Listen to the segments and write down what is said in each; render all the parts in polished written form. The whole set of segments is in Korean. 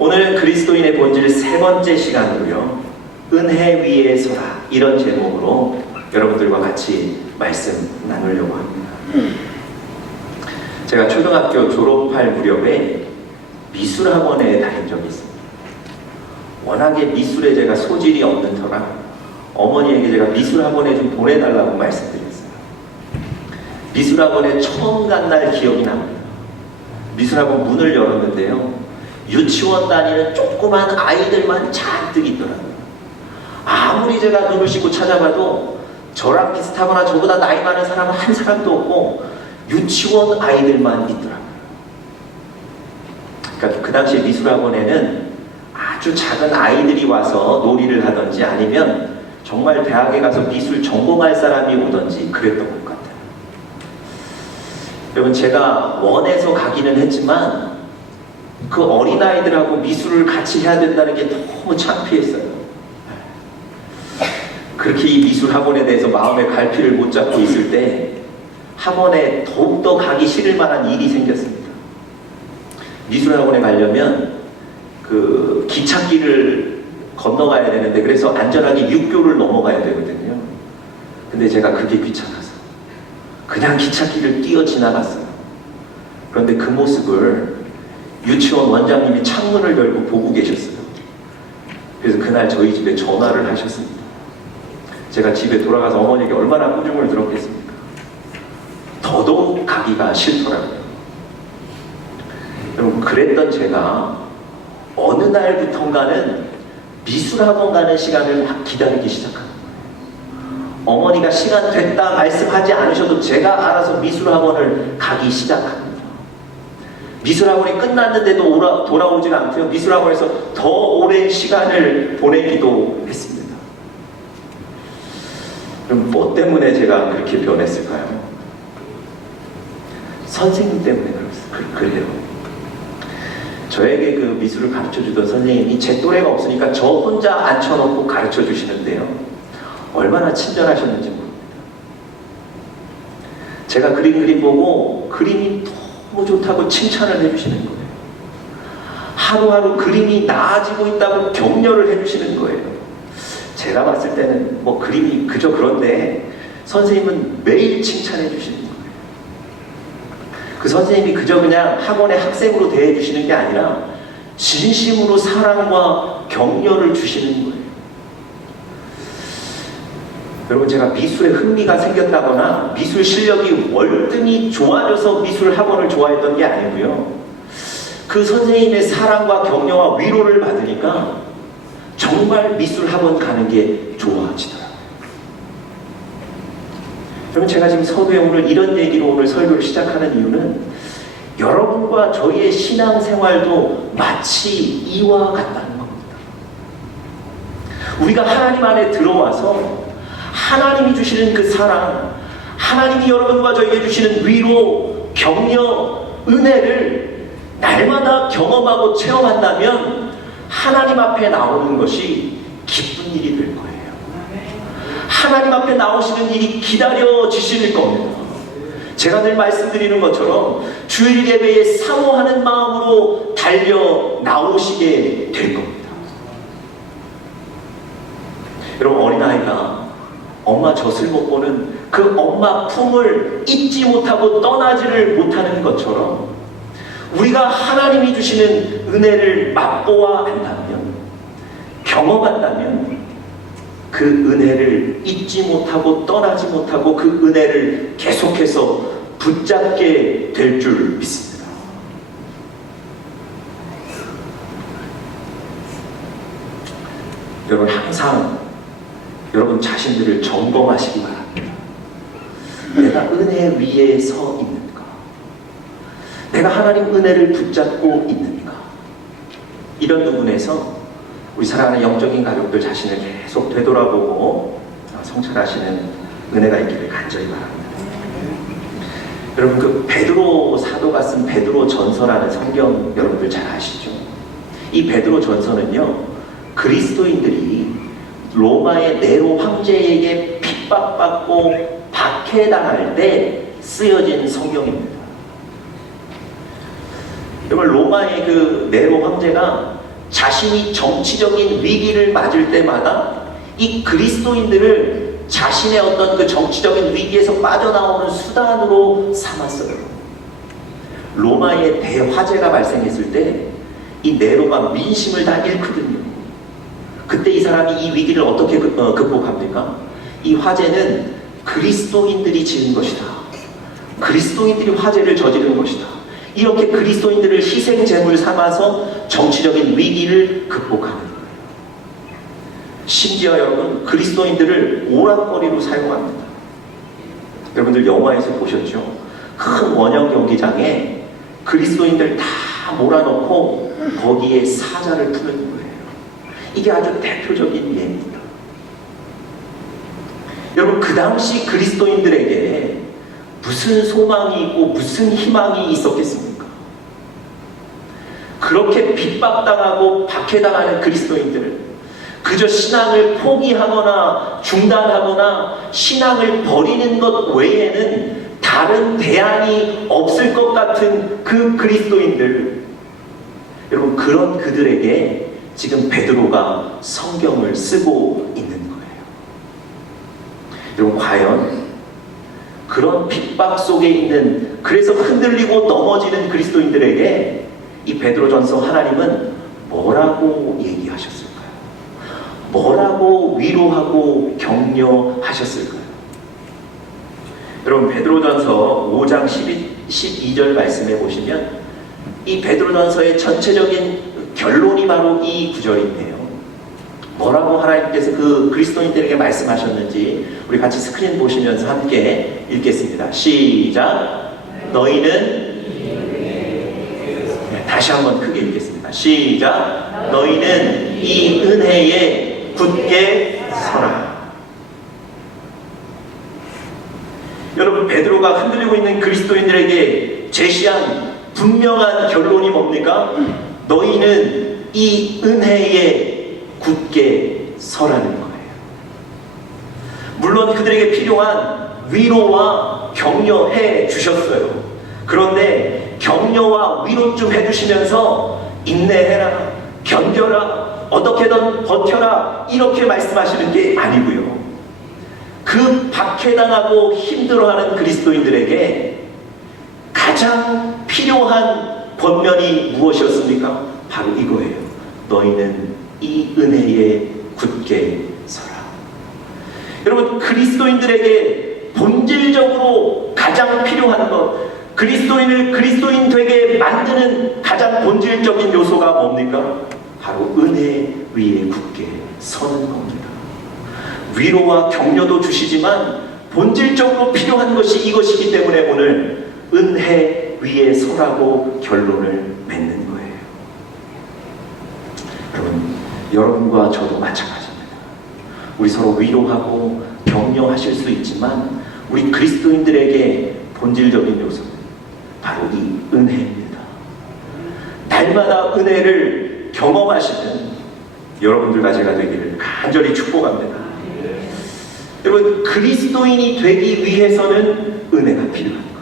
오늘 그리스도인의 본질 세 번째 시간으로요, 은혜 위에 서라, 이런 제목으로 여러분들과 같이 말씀 나누려고 합니다. 제가 초등학교 졸업할 무렵에 미술학원에 다닌 적이 있습니다. 워낙에 미술에 제가 소질이 없는 터라 어머니에게 제가 미술학원에 좀 보내달라고 말씀드렸어요. 미술학원에 처음 간 날 기억이 납니다. 미술학원 문을 열었는데요, 유치원 다니는 조그만 아이들만 잔뜩 있더라고요. 아무리 제가 눈을 씻고 찾아봐도 저랑 비슷하거나 저보다 나이 많은 사람은 한 사람도 없고 유치원 아이들만 있더라고요. 그러니까 그 당시에 미술학원에는 아주 작은 아이들이 와서 놀이를 하든지 아니면 정말 대학에 가서 미술 전공할 사람이 오든지 그랬던 것 같아요. 여러분, 제가 원해서 가기는 했지만 그 어린아이들하고 미술을 같이 해야 된다는 게 너무 창피했어요. 그렇게 이 미술학원에 대해서 마음의 갈피를 못 잡고 있을 때 학원에 더욱더 가기 싫을 만한 일이 생겼습니다. 미술학원에 가려면 그 기찻길을 건너가야 되는데, 그래서 안전하게 육교를 넘어가야 되거든요. 근데 제가 그게 귀찮아서 그냥 기찻길을 뛰어 지나갔어요. 그런데 그 모습을 유치원 원장님이 창문을 열고 보고 계셨어요. 그래서 그날 저희 집에 전화를 하셨습니다. 제가 집에 돌아가서 어머니에게 얼마나 꾸중을 들었겠습니까? 더더욱 가기가 싫더라고요. 여러분, 그랬던 제가 어느 날부턴가는 미술학원 가는 시간을 막 기다리기 시작합니다. 어머니가 시간 됐다 말씀하지 않으셔도 제가 알아서 미술학원을 가기 시작합니다. 미술학원이 끝났는데도 돌아오지가 않고요, 미술학원에서 더 오랜 시간을 보내기도 했습니다. 그럼 뭐 때문에 제가 그렇게 변했을까요? 선생님 때문에 그래요. 저에게 그 미술을 가르쳐주던 선생님이 제 또래가 없으니까 저 혼자 앉혀놓고 가르쳐주시는데요, 얼마나 친절하셨는지 모릅니다. 제가 그림 보고 그림이 너무 좋다고 칭찬을 해주시는 거예요. 하루하루 그림이 나아지고 있다고 격려를 해주시는 거예요. 제가 봤을 때는 뭐 그림이 그저 그런데 선생님은 매일 칭찬해 주시는 거예요. 그 선생님이 그저 그냥 학원의 학생으로 대해주시는 게 아니라 진심으로 사랑과 격려를 주시는 거예요. 여러분, 제가 미술에 흥미가 생겼다거나 미술 실력이 월등히 좋아져서 미술 학원을 좋아했던 게 아니고요, 그 선생님의 사랑과 격려와 위로를 받으니까 정말 미술 학원 가는 게 좋아지더라고요. 여러분, 제가 지금 서두에 오늘 이런 얘기로 오늘 설교를 시작하는 이유는 여러분과 저희의 신앙생활도 마치 이와 같다는 겁니다. 우리가 하나님 안에 들어와서 하나님이 주시는 그 사랑, 하나님이 여러분과 저에게 주시는 위로, 격려, 은혜를 날마다 경험하고 체험한다면 하나님 앞에 나오는 것이 기쁜 일이 될 거예요. 하나님 앞에 나오시는 일이 기다려지실 겁니다. 제가 늘 말씀드리는 것처럼 주일 예배에 사모하는 마음으로 달려 나오시게 될 겁니다. 여러분, 어린아이가 엄마 젖을 못 보는 그 엄마 품을 잊지 못하고 떠나지를 못하는 것처럼 우리가 하나님이 주시는 은혜를 맛보아 안다면, 경험한다면 그 은혜를 잊지 못하고 떠나지 못하고 그 은혜를 계속해서 붙잡게 될 줄 믿습니다. 여러분, 항상 여러분 자신들을 점검하시기 바랍니다. 내가 은혜 위에 서 있는가? 내가 하나님 은혜를 붙잡고 있는가? 이런 부분에서 우리 사랑하는 영적인 가족들 자신을 계속 되돌아보고 성찰하시는 은혜가 있기를 간절히 바랍니다. 여러분, 그 베드로 사도가 쓴 베드로 전서라는 성경 여러분들 잘 아시죠? 이 베드로 전서는요, 그리스도인들이 로마의 네로 황제에게 핍박받고 박해당할 때 쓰여진 성경입니다. 여러분, 로마의 그 네로 황제가 자신이 정치적인 위기를 맞을 때마다 이 그리스도인들을 자신의 어떤 그 정치적인 위기에서 빠져나오는 수단으로 삼았어요. 로마의 대화재가 발생했을 때 이 네로가 민심을 다 잃거든요. 그때 이 사람이 이 위기를 어떻게 극복합니까? 이 화재는 그리스도인들이 지은 것이다. 그리스도인들이 화재를 저지른 것이다. 이렇게 그리스도인들을 희생 제물 삼아서 정치적인 위기를 극복하는 거예요. 심지어 여러분, 그리스도인들을 오락거리로 사용합니다. 여러분들 영화에서 보셨죠? 큰 원형 경기장에 그리스도인들 다 몰아넣고 거기에 사자를 푸는 거예요. 이게 아주 대표적인 예입니다. 여러분, 그 당시 그리스도인들에게 무슨 소망이 있고 무슨 희망이 있었겠습니까? 그렇게 핍박당하고 박해당하는 그리스도인들을 그저 신앙을 포기하거나 중단하거나 신앙을 버리는 것 외에는 다른 대안이 없을 것 같은 그 그리스도인들, 여러분, 그런 그들에게 지금 베드로가 성경을 쓰고 있는 거예요. 여러분, 과연 그런 핍박 속에 있는, 그래서 흔들리고 넘어지는 그리스도인들에게 이 베드로전서 하나님은 뭐라고 얘기하셨을까요? 뭐라고 위로하고 격려하셨을까요? 여러분, 베드로전서 5장 12절 말씀해 보시면 이 베드로전서의 전체적인 결론이 바로 이 구절인데요. 뭐라고 하나님께서 그 그리스도인들에게 말씀하셨는지 우리 같이 스크린 보시면서 함께 읽겠습니다. 시작. 너희는, 다시 한번 크게 읽겠습니다. 시작. 너희는 이 은혜에 굳게 서라. 여러분, 베드로가 흔들리고 있는 그리스도인들에게 제시한 분명한 결론이 뭡니까? 너희는 이 은혜에 굳게 서라는 거예요. 물론 그들에게 필요한 위로와 격려해 주셨어요. 그런데 격려와 위로 좀 해주시면서 인내해라, 견뎌라, 어떻게든 버텨라, 이렇게 말씀하시는 게 아니고요. 그 박해당하고 힘들어하는 그리스도인들에게 가장 필요한 권면이 무엇이었습니까? 바로 이거예요. 너희는 이 은혜에 굳게 서라. 여러분, 그리스도인들에게 본질적으로 가장 필요한 것, 그리스도인을 그리스도인 되게 만드는 가장 본질적인 요소가 뭡니까? 바로 은혜 위에 굳게 서는 겁니다. 위로와 격려도 주시지만 본질적으로 필요한 것이 이것이기 때문에 오늘 은혜 위에 서라고 결론을 맺는 거예요. 여러분과 저도 마찬가지입니다. 우리 서로 위로하고 격려하실 수 있지만 우리 그리스도인들에게 본질적인 요소는 바로 이 은혜입니다. 날마다 은혜를 경험하시는 여러분들과 제가 되기를 간절히 축복합니다. 여러분, 그리스도인이 되기 위해서는 은혜가 필요한 거예요.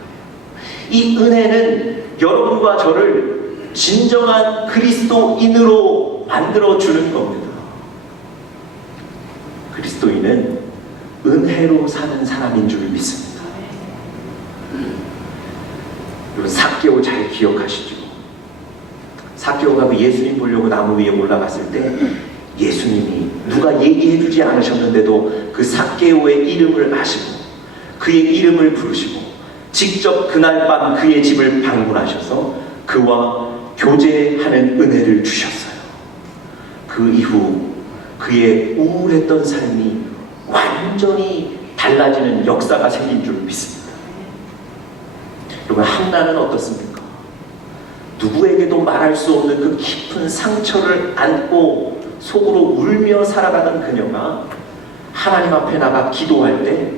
이 은혜는 여러분과 저를 진정한 그리스도인으로 만들어주는 겁니다. 그리스도인은 은혜로 사는 사람인 줄 믿습니다. 여러분, 삭개오 잘 기억하시죠? 삭개오가 그 예수님 보려고 나무 위에 올라갔을 때 예수님이 누가 얘기해주지 않으셨는데도 그 삭개오의 이름을 아시고 그의 이름을 부르시고 직접 그날 밤 그의 집을 방문하셔서 그와 교제하는 은혜를 주셨어요. 그 이후 그의 우울했던 삶이 완전히 달라지는 역사가 생긴 줄 믿습니다. 여러분, 한나는 어떻습니까? 누구에게도 말할 수 없는 그 깊은 상처를 안고 속으로 울며 살아가는 그녀가 하나님 앞에 나가 기도할 때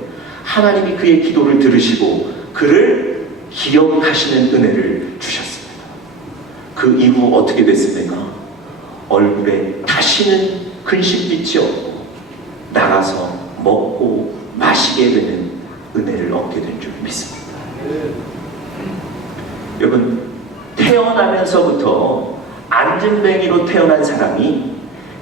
하나님이 그의 기도를 들으시고 그를 기억하시는 은혜를 주셨습니다. 그 이후 어떻게 됐습니까? 얼굴에 다시는 근심빛이 없고 나가서 먹고 마시게 되는 은혜를 얻게 된 줄 믿습니다. 여러분, 태어나면서부터 안진뱅이로 태어난 사람이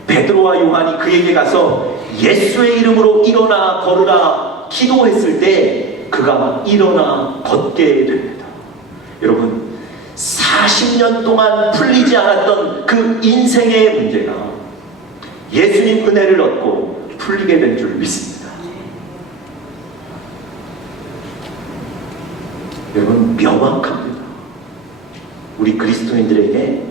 베드로와 요한이 그에게 가서 예수의 이름으로 일어나 걸으라 기도했을 때 그가 일어나 걷게 됩니다. 여러분, 40년 동안 풀리지 않았던 그 인생의 문제가 예수님 은혜를 얻고 풀리게 된 줄 믿습니다. 여러분, 명확합니다. 우리 그리스도인들에게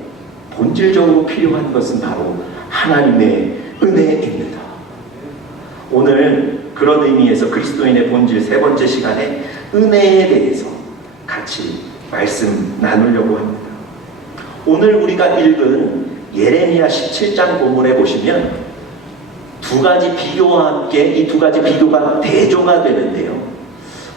본질적으로 필요한 것은 바로 하나님의 은혜입니다. 오늘 그런 의미에서 그리스도인의 본질 세 번째 시간에 은혜에 대해서 같이 말씀 나누려고 합니다. 오늘 우리가 읽은 예레미야 17장 본문에 보시면 두 가지 비교와 함께 이 두 가지 비교가 대조가 되는데요.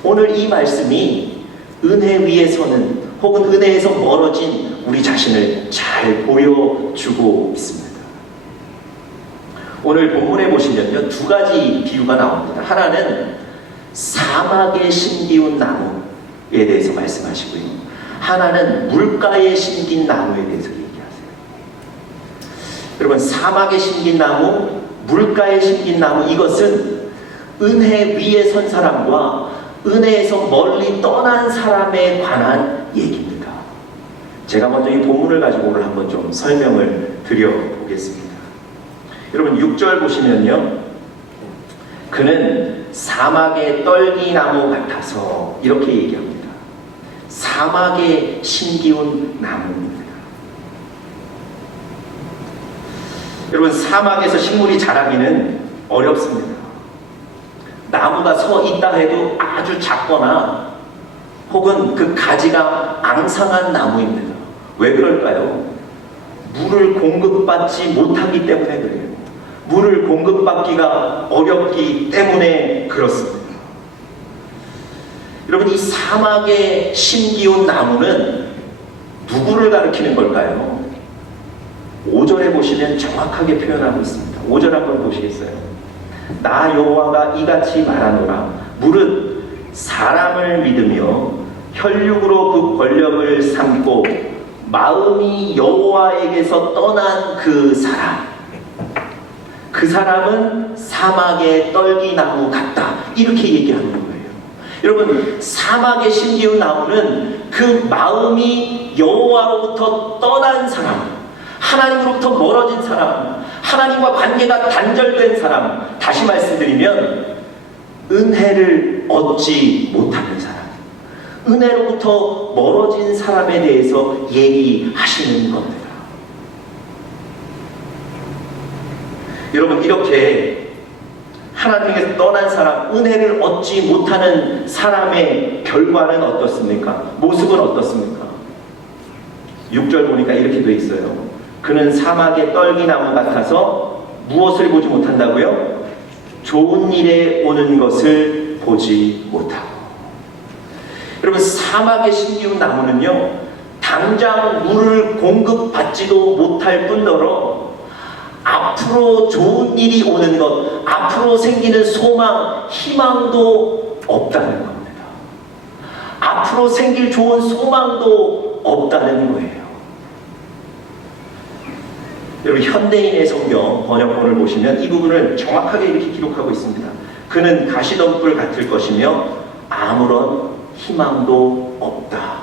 오늘 이 말씀이 은혜 위에 서는 혹은 은혜에서 멀어진 우리 자신을 잘 보여주고 있습니다. 오늘 본문에 보시면요, 두 가지 비유가 나옵니다. 하나는 사막에 심기운 나무에 대해서 말씀하시고요, 하나는 물가에 심긴 나무에 대해서 얘기하세요. 여러분, 사막에 심긴 나무, 물가에 심긴 나무, 이것은 은혜 위에 선 사람과 은혜에서 멀리 떠난 사람에 관한 얘기입니다. 제가 먼저 이 본문을 가지고 오늘 한번 좀 설명을 드려보겠습니다. 여러분, 6절 보시면요, 그는 사막의 떨기나무 같아서 이렇게 얘기합니다. 사막에 심기운 나무입니다. 여러분, 사막에서 식물이 자라기는 어렵습니다. 나무가 서 있다 해도 아주 작거나 혹은 그 가지가 앙상한 나무입니다. 왜 그럴까요? 물을 공급받지 못하기 때문에 그래요. 물을 공급받기가 어렵기 때문에 그렇습니다. 여러분, 이 사막에 심기운 나무는 누구를 가리키는 걸까요? 5절에 보시면 정확하게 표현하고 있습니다. 5절 한번 보시겠어요? 나 여호와가 이같이 말하노라. 무릇 사람을 믿으며 혈육으로 그 권력을 삼고 마음이 여호와에게서 떠난 그 사람은 사막의 떨기나무 같다, 이렇게 얘기하는 거예요. 여러분, 사막에 심기운 나무는 그 마음이 여호와로부터 떠난 사람, 하나님으로부터 멀어진 사람, 하나님과 관계가 단절된 사람, 다시 말씀드리면 은혜를 얻지 못하는 사람, 은혜로부터 멀어진 사람에 대해서 얘기하시는 겁니다. 여러분, 이렇게 하나님에게서 떠난 사람, 은혜를 얻지 못하는 사람의 결과는 어떻습니까? 모습은 어떻습니까? 6절 보니까 이렇게 돼 있어요. 그는 사막의 떨기나무 같아서 무엇을 보지 못한다고요? 좋은 일에 오는 것을 보지 못하고. 여러분, 사막에 심기운 나무는요, 당장 물을 공급받지도 못할 뿐더러 앞으로 좋은 일이 오는 것, 앞으로 생기는 소망, 희망도 없다는 겁니다. 앞으로 생길 좋은 소망도 없다는 거예요. 여러분, 현대인의 성경 번역본을 보시면 이 부분을 정확하게 이렇게 기록하고 있습니다. 그는 가시덤불 같을 것이며 아무런 희망도 없다.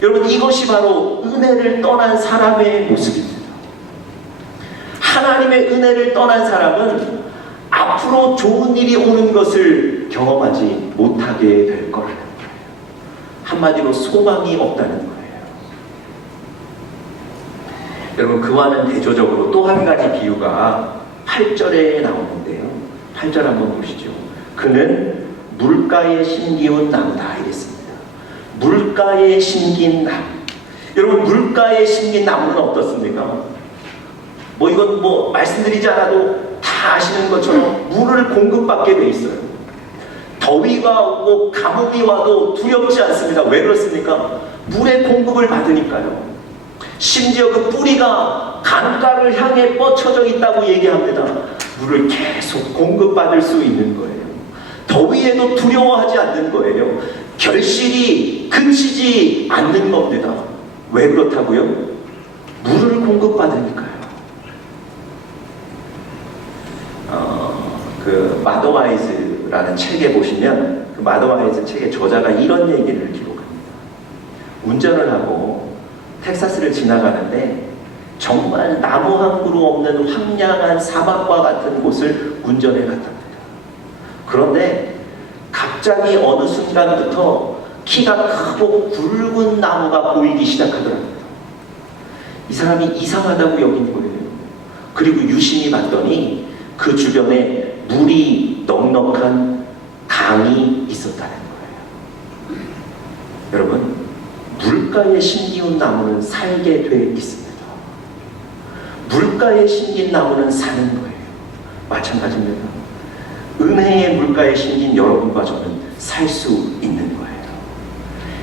여러분, 이것이 바로 은혜를 떠난 사람의 모습입니다. 하나님의 은혜를 떠난 사람은 앞으로 좋은 일이 오는 것을 경험하지 못하게 될 거라는 거예요. 한마디로 소망이 없다는 거예요. 여러분, 그와는 대조적으로 또 한 가지 비유가 8절에 나오는데요. 8절 한번 보시죠. 그는 물가에 심기운 나무다, 이랬습니다. 물가에 심긴 나무. 여러분, 물가에 심긴 나무는 어떻습니까? 이건 말씀드리지 않아도 다 아시는 것처럼 물을 공급받게 돼 있어요. 더위가 오고 가뭄이 와도 두렵지 않습니다. 왜 그렇습니까? 물의 공급을 받으니까요. 심지어 그 뿌리가 강가를 향해 뻗쳐져 있다고 얘기합니다. 물을 계속 공급받을 수 있는 거예요. 더위에도 두려워하지 않는 거예요. 결실이 그치지 않는 겁니다. 왜 그렇다고요? 물을 공급받으니까요. 그 마더와이즈라는 책에 보시면 그 마더와이즈 책의 저자가 이런 얘기를 기록합니다. 운전을 하고 텍사스를 지나가는데 정말 나무 한 그루 없는 황량한 사막과 같은 곳을 운전해 갔답니다. 그런데 갑자기 어느 순간부터 키가 크고 굵은 나무가 보이기 시작하더랍니다. 이 사람이 이상하다고 여긴 거예요. 그리고 유심히 봤더니 그 주변에 물이 넉넉한 강이 있었다는 거예요. 여러분, 물가에 심기운 나무는 살게 돼 있습니다. 물가에 심긴 나무는 사는 거예요. 마찬가지입니다. 은혜의 물가에 심긴 여러분과 저는 살 수 있는 거예요.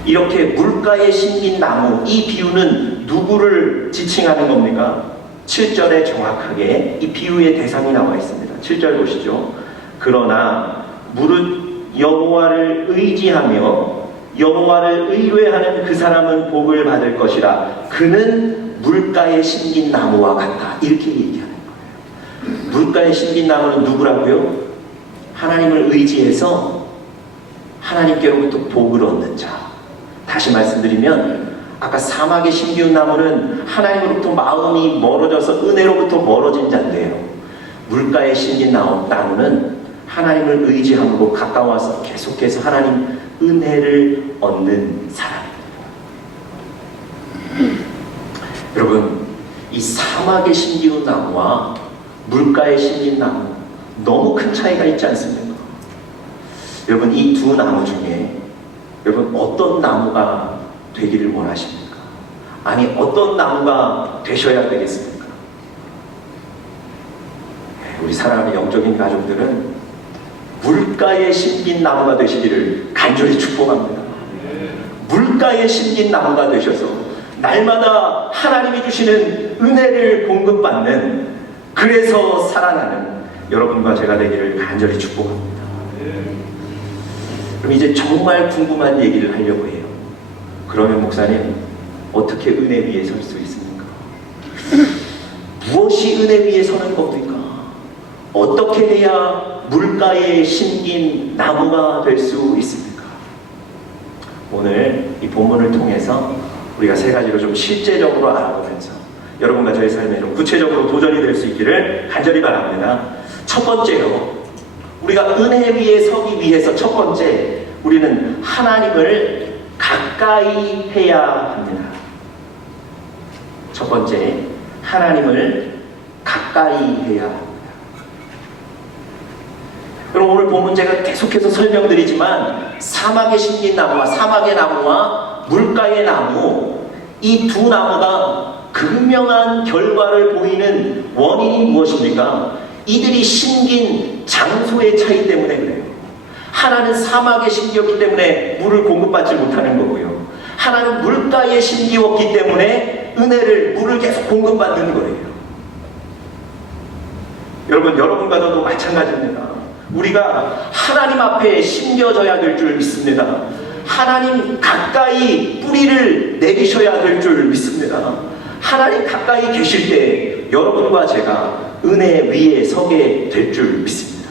이렇게 물가에 심긴 나무, 이 비유는 누구를 지칭하는 겁니까? 7절에 정확하게 이 비유의 대상이 나와 있습니다. 7절 보시죠. 그러나 무릇 여호와를 의지하며 여호와를 의뢰하는 그 사람은 복을 받을 것이라. 그는 물가에 심긴 나무와 같다. 이렇게 얘기하는 거예요. 물가에 심긴 나무는 누구라고요? 하나님을 의지해서 하나님께로부터 복을 얻는 자. 다시 말씀드리면 아까 사막에 심기운 나무는 하나님으로부터 마음이 멀어져서 은혜로부터 멀어진 자인데요. 물가에 심긴 나무는 하나님을 의지함으로 가까워서 계속해서 하나님 은혜를 얻는 사람입니다. 여러분, 이 사막에 심기운 나무와 물가에 심긴 나무 너무 큰 차이가 있지 않습니까? 여러분, 이 두 나무 중에 여러분 어떤 나무가 되기를 원하십니까? 아니, 어떤 나무가 되셔야 되겠습니까? 우리 사랑하는 영적인 가족들은 물가에 심긴 나무가 되시기를 간절히 축복합니다. 물가에 심긴 나무가 되셔서 날마다 하나님이 주시는 은혜를 공급받는, 그래서 살아나는 여러분과 제가 되기를 간절히 축복합니다. 그럼 이제 정말 궁금한 얘기를 하려고 해요. 그러면 목사님, 어떻게 은혜 위에 설 수 있습니까? 무엇이 은혜 위에 서는 겁니까? 어떻게 해야 물가에 심긴 나무가 될 수 있습니까? 오늘 이 본문을 통해서 우리가 세 가지로 좀 실제적으로 알아보면서 여러분과 저의 삶에 좀 구체적으로 도전이 될 수 있기를 간절히 바랍니다. 첫 번째로, 우리가 은혜 위에 서기 위해서 첫 번째, 우리는 하나님을 가까이 해야 합니다. 첫 번째, 하나님을 가까이 해야 합니다. 그럼 오늘 본문 제가 계속해서 설명드리지만 사막에 심긴 나무와 사막의 나무와 물가의 나무, 이 두 나무가 극명한 결과를 보이는 원인이 무엇입니까? 이들이 심긴 장소의 차이 때문에 그래요. 하나는 사막에 심겼기 때문에 물을 공급받지 못하는 거고요. 하나는 물가에 심기웠기 때문에 은혜를, 물을 계속 공급받는 거예요. 여러분, 여러분과 저도 마찬가지입니다. 우리가 하나님 앞에 심겨져야 될 줄 믿습니다. 하나님 가까이 뿌리를 내리셔야 될 줄 믿습니다. 하나님 가까이 계실 때 여러분과 제가 은혜 위에 서게 될 줄 믿습니다.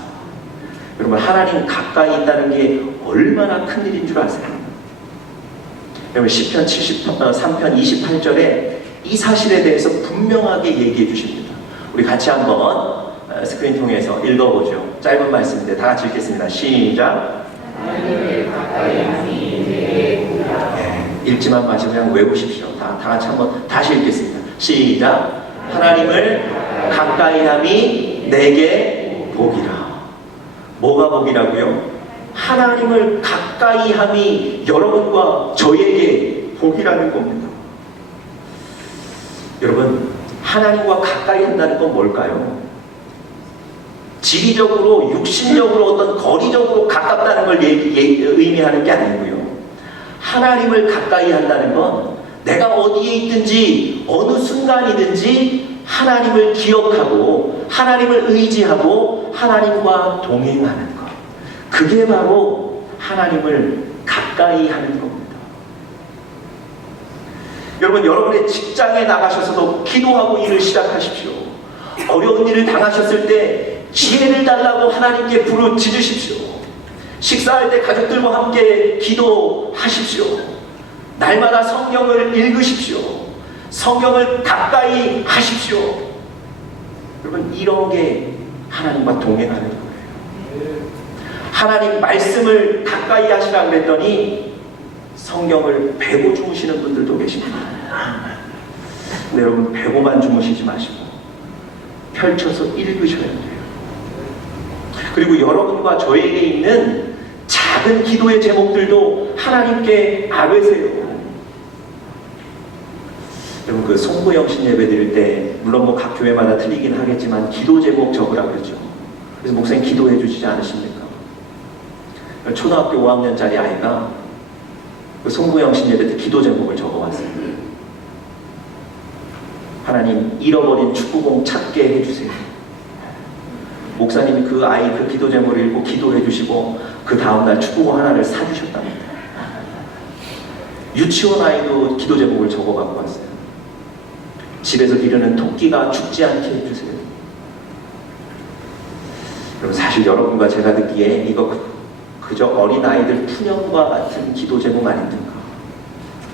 여러분, 하나님 가까이 있다는 게 얼마나 큰 일인 줄 아세요? 여러분, 시편 3편 28절에 이 사실에 대해서 분명하게 얘기해 주십니다. 우리 같이 한번 스크린 통해서 읽어보죠. 짧은 말씀인데 다 같이 읽겠습니다. 시작. 읽지만 마시고 그냥 외우십시오. 다 같이 한번 다시 읽겠습니다. 시작. 하나님을 가까이 함이 내게 복이라. 뭐가 복이라고요? 하나님을 가까이 함이 여러분과 저에게 복이라는 겁니다. 여러분, 하나님과 가까이 한다는 건 뭘까요? 지리적으로, 육신적으로, 어떤 거리적으로 가깝다는 걸 의미하는 게 아니고요. 하나님을 가까이 한다는 건 내가 어디에 있든지 어느 순간이든지 하나님을 기억하고 하나님을 의지하고 하나님과 동행하는 것. 그게 바로 하나님을 가까이 하는 겁니다. 여러분, 여러분의 직장에 나가셔서도 기도하고 일을 시작하십시오. 어려운 일을 당하셨을 때 지혜를 달라고 하나님께 부르짖으십시오. 식사할 때 가족들과 함께 기도하십시오. 날마다 성경을 읽으십시오. 성경을 가까이 하십시오. 여러분, 이런 게 하나님과 동행하는 거예요. 하나님 말씀을 가까이 하시라 그랬더니 성경을 베고 주무시는 분들도 계십니다. 근데 여러분, 베고만 주무시지 마시고 펼쳐서 읽으셔야 돼요. 그리고 여러분과 저에게 있는 작은 기도의 제목들도 하나님께 아뢰세요. 여러분, 그 송구영신 예배 드릴 때 물론 뭐 각 교회마다 틀리긴 하겠지만 기도 제목 적으라 그러죠. 그래서 목사님 기도해 주시지 않으십니까? 초등학교 5학년짜리 아이가 그 송구영신 예배 때 기도 제목을 적어왔어요. 하나님, 잃어버린 축구공 찾게 해주세요. 목사님이 그 아이 그 기도 제목을 읽고 기도해 주시고 그 다음날 축구공 하나를 사주셨답니다. 유치원 아이도 기도 제목을 적어 갖고 왔어요. 집에서 기르는 토끼가 죽지 않게 해주세요. 그럼 사실 여러분과 제가 듣기에 이거 그저 어린아이들 푸념과 같은 기도 제목 아닌가.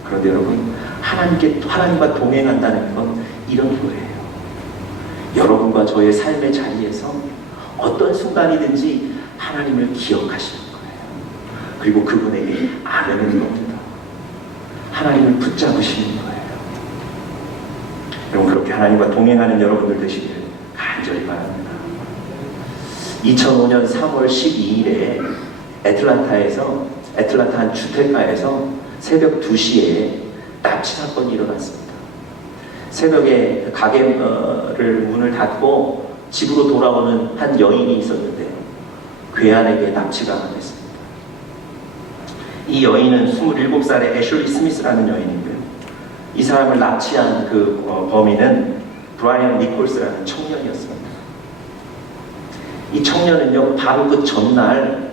그런데 여러분, 하나님과 동행한다는 건 이런 거예요. 여러분과 저의 삶의 자리에서 어떤 순간이든지 하나님을 기억하시는 거예요. 그리고 그분에게 아뢰는 겁니다. 하나님을 붙잡으시는 거예요. 여러분, 그렇게 하나님과 동행하는 여러분들 되시길 간절히 바랍니다. 2005년 3월 12일에 애틀란타 한 주택가에서 새벽 2시에 납치 사건이 일어났습니다. 새벽에 가게를 문을 닫고 집으로 돌아오는 한 여인이 있었는데요. 괴한에게 납치가 됐습니다. 이 여인은 27살의 애슐리 스미스라는 여인이고요. 이 사람을 납치한 그 범인은 브라이언 니콜스라는 청년이었습니다. 이 청년은요, 바로 그 전날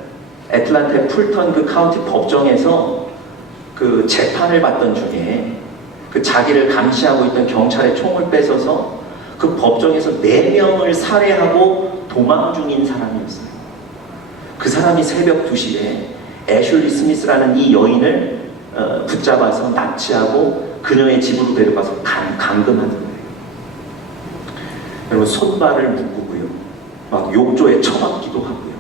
애틀란타의 풀턴 그 카운티 법정에서 그 재판을 받던 중에 그 자기를 감시하고 있던 경찰의 총을 뺏어서 그 법정에서 4명을 살해하고 도망 중인 사람이었어요. 그 사람이 새벽 2시에 애슐리 스미스라는 이 여인을 붙잡아서 납치하고 그녀의 집으로 데려가서 감금하는 거예요. 여러분, 손발을 묶고요, 막 욕조에 처박기도 하고요.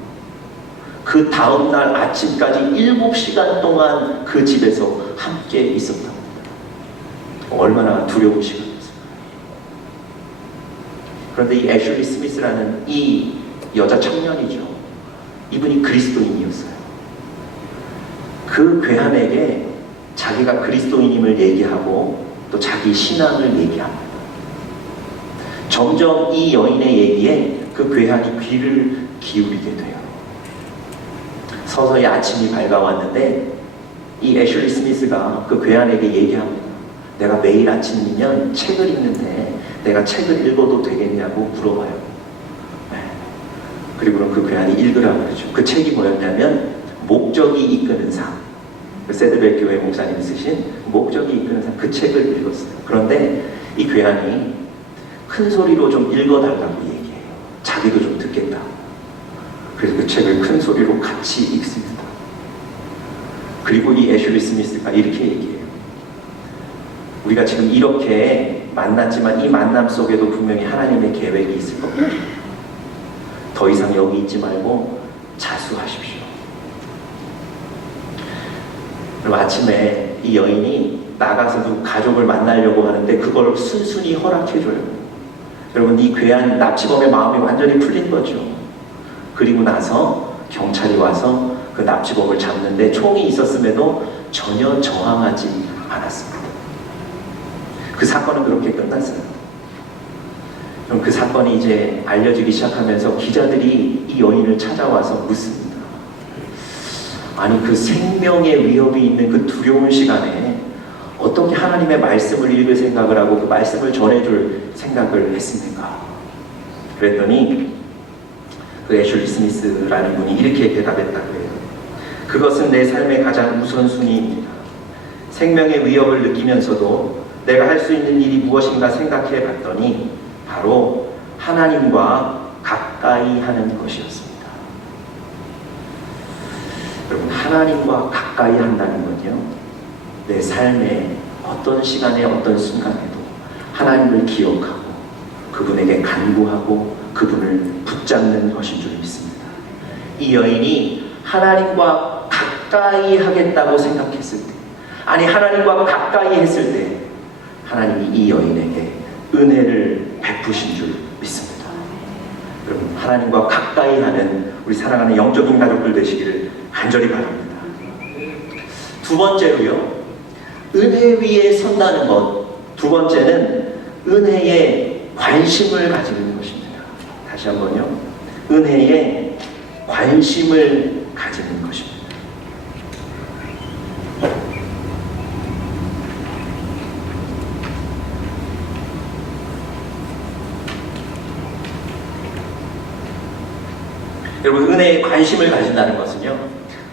그 다음날 아침까지 7시간 동안 그 집에서 함께 있었답니다. 얼마나 두려운 시간이었을까요? 그런데 이 애슐리 스미스라는 이 여자 청년이죠. 이분이 그리스도인이었어요. 그 괴한에게 자기가 그리스도인임을 얘기하고 또 자기 신앙을 얘기합니다. 점점 이 여인의 얘기에 그 괴한이 귀를 기울이게 돼요. 서서히 아침이 밝아왔는데 이 애슐리 스미스가 그 괴한에게 얘기합니다. 내가 매일 아침이면 책을 읽는데 내가 책을 읽어도 되겠냐고 물어봐요. 네. 그리고는 그 괴한이 읽으라고 그러죠. 그 책이 뭐였냐면 목적이 이끄는 삶. 그 세드백 교회 목사님이 쓰신 목적이 이끄는 삶, 그 책을 읽었어요. 그런데 이 괴한이 큰 소리로 좀 읽어달라고 얘기해요. 자기도 좀 듣겠다. 그래서 그 책을 큰 소리로 같이 읽습니다. 그리고 이 애슐리 스미스가 이렇게 얘기해요. 우리가 지금 이렇게 만났지만 이 만남 속에도 분명히 하나님의 계획이 있을 겁니다. 더 이상 여기 있지 말고 자수하십시오. 그리고 아침에 이 여인이 나가서 가족을 만나려고 하는데 그걸 순순히 허락해줘요. 여러분, 이 괴한 납치범의 마음이 완전히 풀린 거죠. 그리고 나서 경찰이 와서 그 납치범을 잡는데 총이 있었음에도 전혀 저항하지 않았습니다. 그 사건은 그렇게 끝났어요. 그럼 그 사건이 이제 알려지기 시작하면서 기자들이 이 여인을 찾아와서 묻습니다. 아니, 그 생명의 위협이 있는 그 두려운 시간에 어떻게 하나님의 말씀을 읽을 생각을 하고 그 말씀을 전해줄 생각을 했습니까? 그랬더니 그 애슐리 스미스라는 분이 이렇게 대답했다고 해요. 그것은 내 삶의 가장 우선순위입니다. 생명의 위협을 느끼면서도 내가 할 수 있는 일이 무엇인가 생각해 봤더니 바로 하나님과 가까이 하는 것이었습니다. 여러분, 하나님과 가까이 한다는 건요, 내 삶의 어떤 시간에 어떤 순간에도 하나님을 기억하고 그분에게 간구하고 그분을 붙잡는 것인 줄 믿습니다. 이 여인이 하나님과 가까이 하겠다고 생각했을 때, 아니 하나님과 가까이 했을 때 하나님이 이 여인에게 은혜를 베푸신 줄 믿습니다. 여러분, 하나님과 가까이 하는 우리 사랑하는 영적인 가족들 되시기를 간절히 바랍니다. 두 번째로요, 은혜 위에 선다는 것. 두 번째는 은혜에 관심을 가지는 것입니다. 다시 한번요, 은혜에 관심을 가지는 것입니다. 여러분, 은혜에 관심을 가진다는 것은요,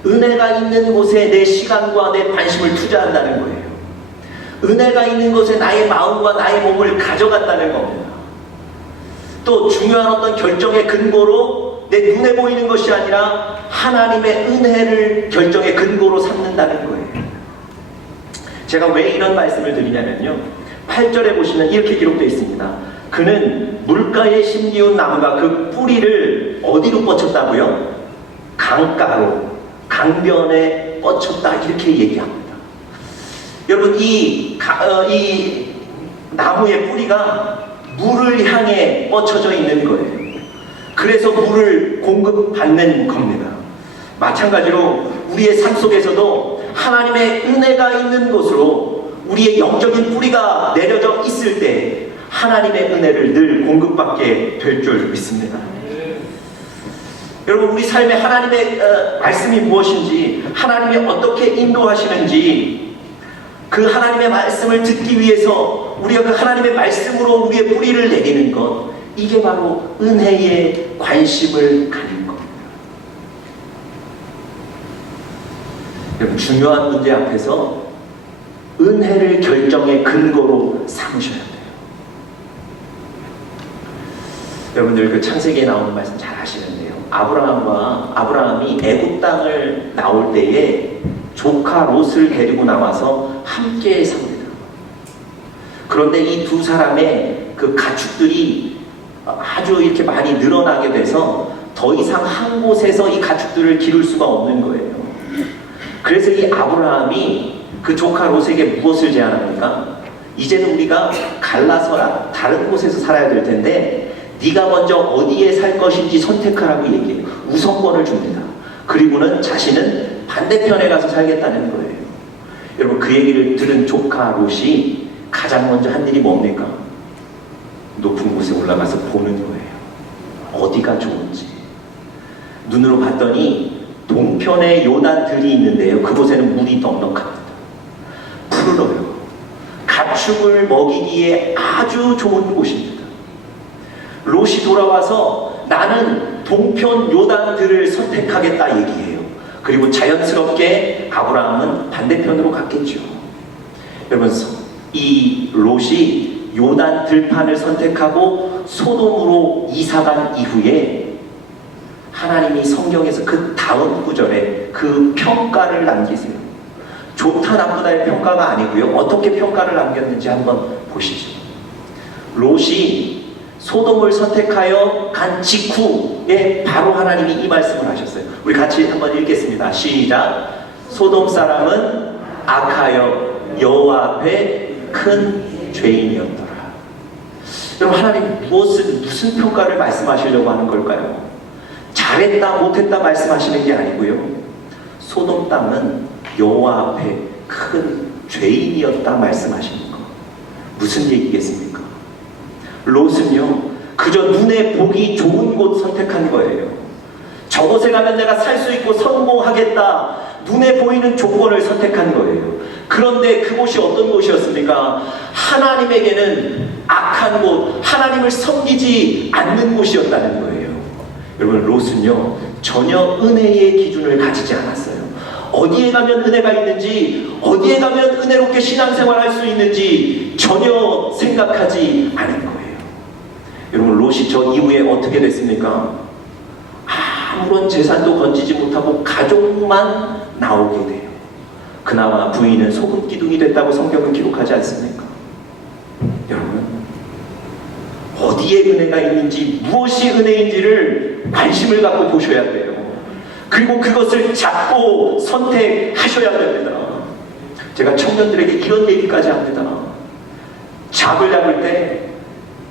은혜가 있는 곳에 내 시간과 내 관심을 투자한다는 거예요. 은혜가 있는 곳에 나의 마음과 나의 몸을 가져간다는 겁니다. 또 중요한 어떤 결정의 근거로 내 눈에 보이는 것이 아니라 하나님의 은혜를 결정의 근거로 삼는다는 거예요. 제가 왜 이런 말씀을 드리냐면요, 8절에 보시면 이렇게 기록되어 있습니다. 그는 물가에 심기운 나무가 그 뿌리를 어디로 뻗쳤다고요? 강가로, 강변에 뻗쳤다, 이렇게 얘기합니다. 여러분, 이 나무의 뿌리가 물을 향해 뻗쳐져 있는 거예요. 그래서 물을 공급받는 겁니다. 마찬가지로 우리의 삶 속에서도 하나님의 은혜가 있는 곳으로 우리의 영적인 뿌리가 내려져 있을 때 하나님의 은혜를 늘 공급받게 될 줄 믿습니다. 여러분, 우리 삶에 하나님의 말씀이 무엇인지, 하나님이 어떻게 인도하시는지, 그 하나님의 말씀을 듣기 위해서 우리가 그 하나님의 말씀으로 우리의 뿌리를 내리는 것, 이게 바로 은혜에 관심을 가는 겁니다. 여러분, 중요한 문제 앞에서 은혜를 결정의 근거로 삼으셔야 돼요. 여러분들 그 창세기에 나오는 말씀 잘 아시는데요, 아브라함이 애굽 땅을 나올 때에 조카 롯을 데리고 나와서 함께 삽니다. 그런데 이 두 사람의 그 가축들이 아주 이렇게 많이 늘어나게 돼서 더 이상 한 곳에서 이 가축들을 기를 수가 없는 거예요. 그래서 이 아브라함이 그 조카 롯에게 무엇을 제안합니까? 이제는 우리가 갈라서라 다른 곳에서 살아야 될 텐데 네가 먼저 어디에 살 것인지 선택하라고 얘기해요. 우선권을 줍니다. 그리고는 자신은 반대편에 가서 살겠다는 거예요. 여러분, 그 얘기를 들은 조카 롯이 가장 먼저 한 일이 뭡니까? 높은 곳에 올라가서 보는 거예요. 어디가 좋은지. 눈으로 봤더니 동편에 요단들이 있는데요, 그곳에는 물이 넉넉합니다. 푸르러요. 가축을 먹이기에 아주 좋은 곳입니다. 롯이 돌아와서 나는 동편 요단들을 선택하겠다 얘기해요. 그리고 자연스럽게 아브라함은 반대편으로 갔겠죠. 여러분, 이 롯이 요단 들판을 선택하고 소돔으로 이사간 이후에 하나님이 성경에서 그 다음 구절에 그 평가를 남기세요. 좋다 나쁘다의 평가가 아니고요, 어떻게 평가를 남겼는지 한번 보시죠. 롯이 소돔을 선택하여 간 직후에 바로 하나님이 이 말씀을 하셨어요. 우리 같이 한번 읽겠습니다. 시작. 소돔 사람은 악하여 여호와 앞에 큰 죄인이었더라. 여러분, 하나님 무슨 평가를 말씀하시려고 하는 걸까요? 잘했다 못했다 말씀하시는 게 아니고요, 소돔 땅은 여호와 앞에 큰 죄인이었다 말씀하시는 거. 무슨 얘기겠습니까? 롯은요, 그저 눈에 보기 좋은 곳 선택한 거예요. 저곳에 가면 내가 살 수 있고 성공하겠다, 눈에 보이는 조건을 선택한 거예요. 그런데 그곳이 어떤 곳이었습니까? 하나님에게는 악한 곳, 하나님을 섬기지 않는 곳이었다는 거예요. 여러분, 롯은요, 전혀 은혜의 기준을 가지지 않았어요. 어디에 가면 은혜가 있는지, 어디에 가면 은혜롭게 신앙생활할 수 있는지 전혀 생각하지 않은 거예요. 여러분, 롯이 저 이후에 어떻게 됐습니까? 아무런 재산도 건지지 못하고 가족만 나오게 돼요. 그나마 부인은 소금 기둥이 됐다고 성경은 기록하지 않습니까? 여러분, 어디에 은혜가 있는지, 무엇이 은혜인지를 관심을 갖고 보셔야 돼요. 그리고 그것을 잡고 선택하셔야 됩니다. 제가 청년들에게 이런 얘기까지 합니다. 잡을 때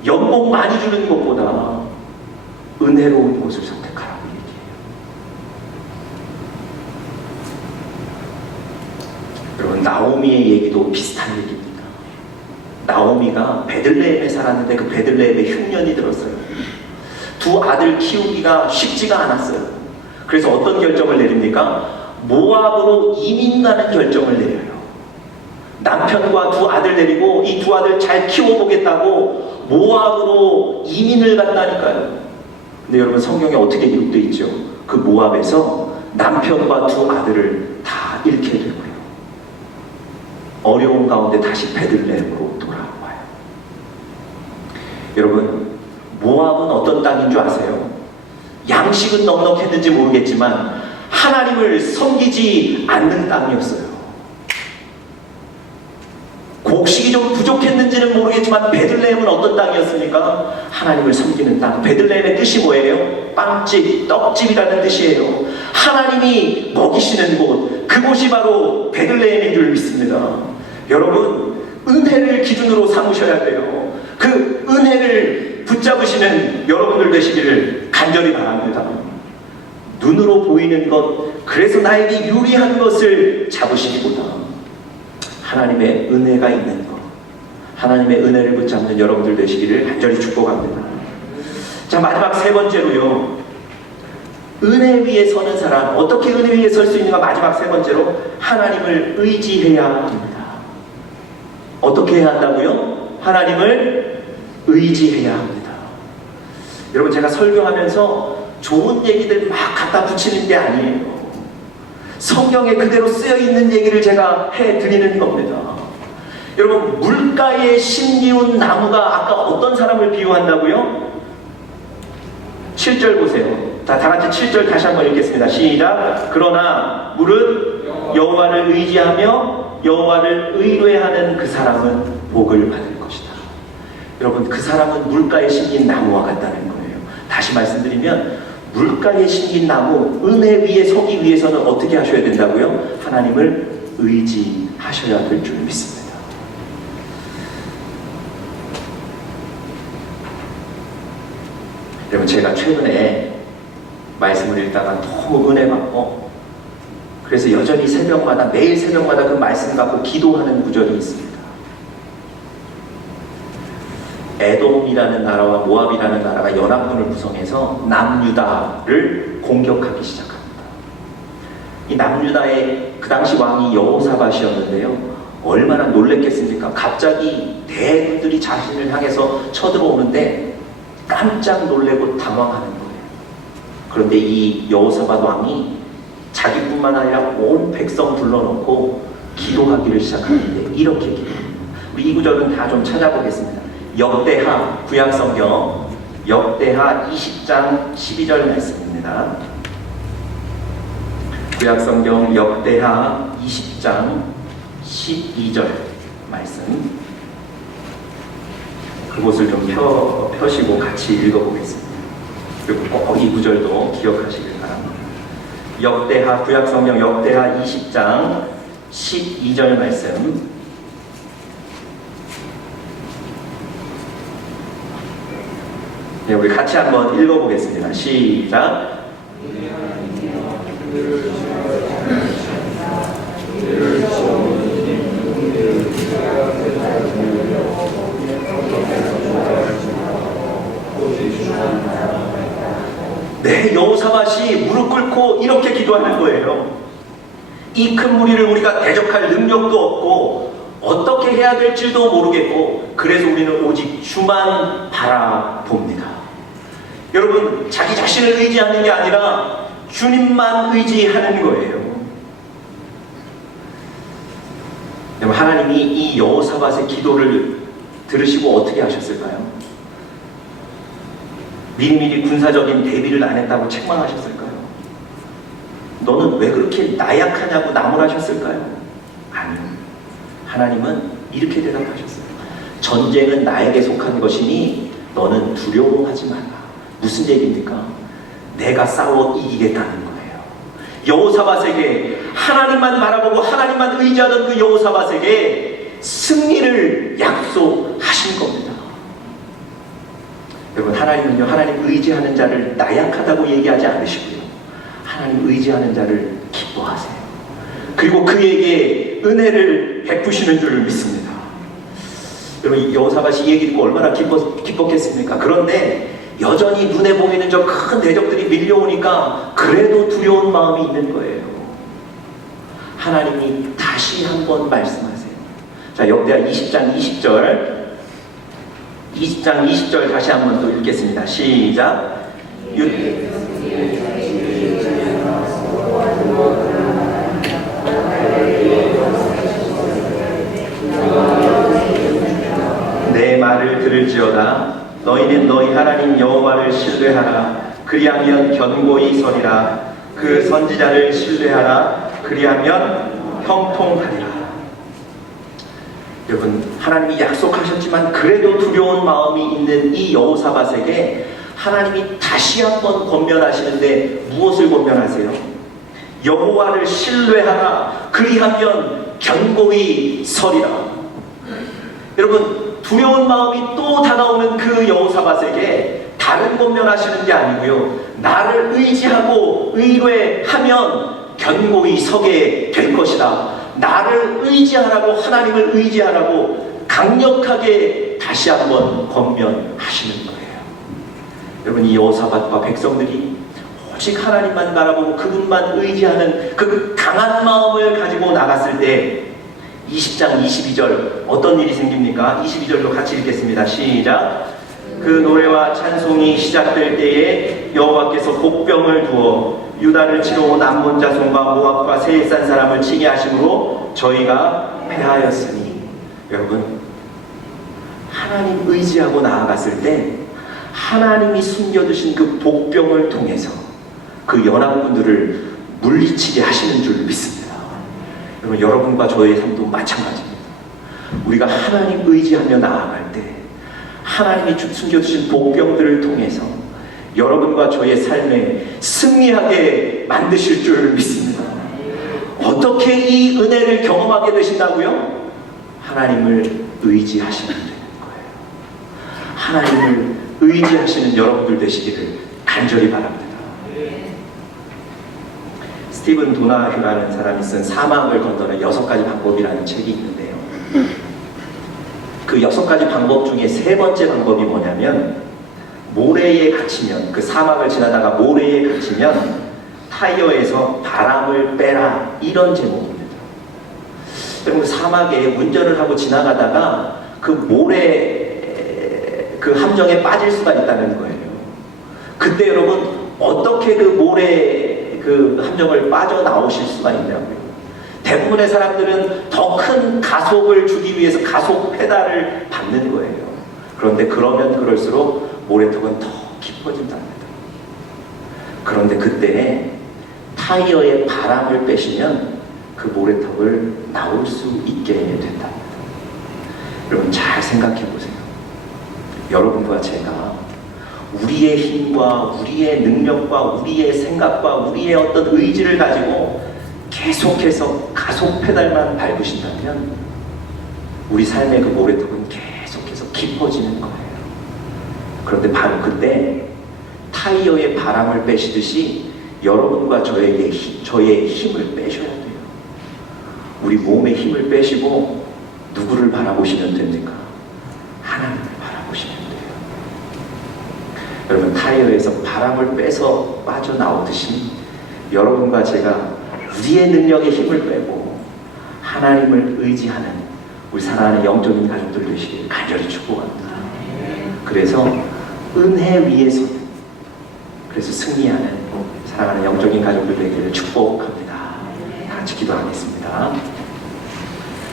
연봉 많이 주는 것보다 은혜로운 곳을 선택하라고 얘기해요. 여러분, 나오미의 얘기도 비슷한 얘기입니다. 나오미가 베들레헴에 살았는데 그 베들레헴에 흉년이 들었어요. 두 아들 키우기가 쉽지가 않았어요. 그래서 어떤 결정을 내립니까? 모압으로 이민 가는 결정을 내려요. 남편과 두 아들 데리고 이 두 아들 잘 키워보겠다고 모압으로 이민을 갔다니까요. 근데 여러분, 성경에 어떻게 기록되어 있죠? 그 모압에서 남편과 두 아들을 다 잃게 되고요. 어려운 가운데 다시 베들레헴으로 돌아와요. 여러분, 모압은 어떤 땅인 줄 아세요? 양식은 넉넉했는지 모르겠지만 하나님을 섬기지 않는 땅이었어요. 곡식이 좀 부족했는지는 모르겠지만 베들레헴은 어떤 땅이었습니까? 하나님을 섬기는 땅. 베들레헴의 뜻이 뭐예요? 빵집, 떡집이라는 뜻이에요. 하나님이 먹이시는 곳, 그곳이 바로 베들레헴인 줄 믿습니다. 여러분, 은혜를 기준으로 삼으셔야 돼요. 그 은혜를 붙잡으시는 여러분들 되시기를 간절히 바랍니다. 눈으로 보이는 것, 그래서 나에게 유리한 것을 잡으시기보다 하나님의 은혜가 있는 것, 하나님의 은혜를 붙잡는 여러분들 되시기를 간절히 축복합니다. 자, 마지막 세 번째로요, 은혜 위에 서는 사람, 어떻게 은혜 위에 설 수 있는가? 마지막 세 번째로 하나님을 의지해야 합니다. 어떻게 해야 한다고요? 하나님을 의지해야 합니다. 여러분, 제가 설교하면서 좋은 얘기들 막 갖다 붙이는 게 아니에요. 성경에 그대로 쓰여있는 얘기를 제가 해드리는 겁니다. 여러분, 물가에 심기운 나무가 아까 어떤 사람을 비유한다고요? 7절 보세요. 다 같이 7절 다시 한번 읽겠습니다. 시작. 그러나 무릇 여호와를 의지하며 여호와를 의뢰하는 그 사람은 복을 받을 것이다. 여러분, 그 사람은 물가에 심긴 나무와 같다는 거예요. 다시 말씀드리면 물가에 심긴 나무, 은혜 위에 서기 위해서는 어떻게 하셔야 된다고요? 하나님을 의지하셔야 될 줄 믿습니다. 여러분, 제가 최근에 말씀을 읽다가 너무 은혜 받고, 그래서 여전히 새벽마다, 매일 새벽마다 그 말씀 갖고 기도하는 구절이 있습니다. 에돔이라는 나라와 모압이라는 나라가 연합군을 구성해서 남유다를 공격하기 시작합니다. 이 남유다의 그 당시 왕이 여호사밧이었는데요. 얼마나 놀랬겠습니까? 갑자기 대군들이 자신을 향해서 쳐들어오는데 깜짝 놀래고 당황하는 거예요. 그런데 이 여호사밧 왕이 자기뿐만 아니라 온 백성 불러놓고 기도하기를 시작하는데 이렇게 기도합니다. 우리 이 구절은 다 좀 찾아보겠습니다. 역대하, 구약성경 역대하 20장 12절 말씀입니다. 구약성경 역대하 20장 12절 말씀, 그곳을 좀 펴시고 같이 읽어보겠습니다. 그리고 꼭 이 구절도 기억하시길 바랍니다. 역대하, 구약성경 역대하 20장 12절 말씀, 네, 우리 같이 한번 읽어보겠습니다. 시작. 네, 여호사밧이 무릎 꿇고 이렇게 기도하는 거예요. 이 큰 무리를 우리가 대적할 능력도 없고 어떻게 해야 될지도 모르겠고, 그래서 우리는 오직 주만 바라봅니다. 여러분, 자기 자신을 의지하는 게 아니라 주님만 의지하는 거예요. 여러분, 하나님이 이 여호사밧의 기도를 들으시고 어떻게 하셨을까요? 미리미리 군사적인 대비를 안 했다고 책망하셨을까요? 너는 왜 그렇게 나약하냐고 나무라셨을까요? 아니요. 하나님은 이렇게 대답하셨어요. 전쟁은 나에게 속한 것이니 너는 두려워하지 말라. 무슨 얘기입니까? 내가 싸워 이기겠다는 거예요. 여호사밧에게 하나님만 바라보고 하나님만 의지하던 그 여호사밧에게 승리를 약속하신 겁니다. 여러분, 하나님은요, 하나님 의지하는 자를 나약하다고 얘기하지 않으시고요, 하나님 의지하는 자를 기뻐하세요. 그리고 그에게 은혜를 베푸시는 줄 믿습니다. 여러분, 여호사밧이 이 얘기 듣고 얼마나 기뻤겠습니까? 그런데 여전히 눈에 보이는 저 큰 대적들이 밀려오니까 그래도 두려운 마음이 있는 거예요. 하나님이 다시 한번 말씀하세요. 자, 역대하 20장 20절 다시 한번 또 읽겠습니다. 시작. 내 말을 들을지어다. 너희는 너희 하나님 여호와를 신뢰하라. 그리하면 견고히 서리라. 그 선지자를 신뢰하라. 그리하면 형통하리라. 여러분, 하나님이 약속하셨지만 그래도 두려운 마음이 있는 이 여호사밧에게 하나님이 다시 한번 권면하시는데 무엇을 권면하세요? 여호와를 신뢰하라. 그리하면 견고히 서리라. 여러분, 두려운 마음이 또 다가오는 그 여호사밧에게 다른 권면하시는 게 아니고요, 나를 의지하고 의뢰하면 견고히 서게 될 것이다. 나를 의지하라고, 하나님을 의지하라고 강력하게 다시 한번 권면하시는 거예요. 여러분, 이 여호사밧과 백성들이 오직 하나님만 바라보고 그분만 의지하는 그 강한 마음을 가지고 나갔을 때 20장 22절 어떤 일이 생깁니까? 22절도 같이 읽겠습니다. 시작. 그 노래와 찬송이 시작될 때에 여호와께서 복병을 두어 유다를 치러 온 암몬 자손과 모압과 세일산 사람을 치게 하심으로 저희가 패하였으니. 여러분, 하나님 의지하고 나아갔을 때 하나님이 숨겨두신 그 복병을 통해서 그 연합군들을 물리치게 하시는 줄 믿습니다. 여러분, 여러분과 저의 삶도 마찬가지입니다. 우리가 하나님 의지하며 나아갈 때 하나님이 숨겨주신 복병들을 통해서 여러분과 저의 삶에 승리하게 만드실 줄 믿습니다. 어떻게 이 은혜를 경험하게 되신다고요? 하나님을 의지하시면 되는 거예요. 하나님을 의지하시는 여러분들 되시기를 간절히 바랍니다. 스티븐 도나휴라는 사람이 쓴 사막을 건너는 6가지 방법이라는 책이 있는데요, 그 6가지 방법 중에 3번째 방법이 뭐냐면, 모래에 갇히면, 그 사막을 지나다가 모래에 갇히면 타이어에서 바람을 빼라, 이런 제목입니다. 여러분, 사막에 운전을 하고 지나가다가 그 모래, 그 함정에 빠질 수가 있다는 거예요. 그때 여러분, 어떻게 그 모래 그 함정을 빠져나오실 수가 있냐고요. 대부분의 사람들은 더 큰 가속을 주기 위해서 가속 페달을 밟는 거예요. 그런데 그러면 그럴수록 모래턱은 더 깊어진답니다. 그런데 그때 타이어에 바람을 빼시면 그 모래턱을 나올 수 있게 된답니다. 여러분, 잘 생각해 보세요. 여러분과 제가 우리의 힘과 우리의 능력과 우리의 생각과 우리의 어떤 의지를 가지고 계속해서 가속 페달만 밟으신다면 우리 삶의 그 모래턱은 계속해서 깊어지는 거예요. 그런데 바로 그때 타이어에 바람을 빼시듯이 여러분과 저의 힘을 빼셔야 돼요. 우리 몸의 힘을 빼시고 누구를 바라보시면 됩니까? 하나님을 바라보시면 돼요. 여러분, 타이어에서 바람을 빼서 빠져나오듯이 여러분과 제가 우리의 능력에 힘을 빼고 하나님을 의지하는 우리 사랑하는 영적인 가족들 되시길 간절히 축복합니다. 그래서 은혜 위에서, 그래서 승리하는 사랑하는 영적인 가족들 되기를 축복합니다. 다 같이 기도하겠습니다.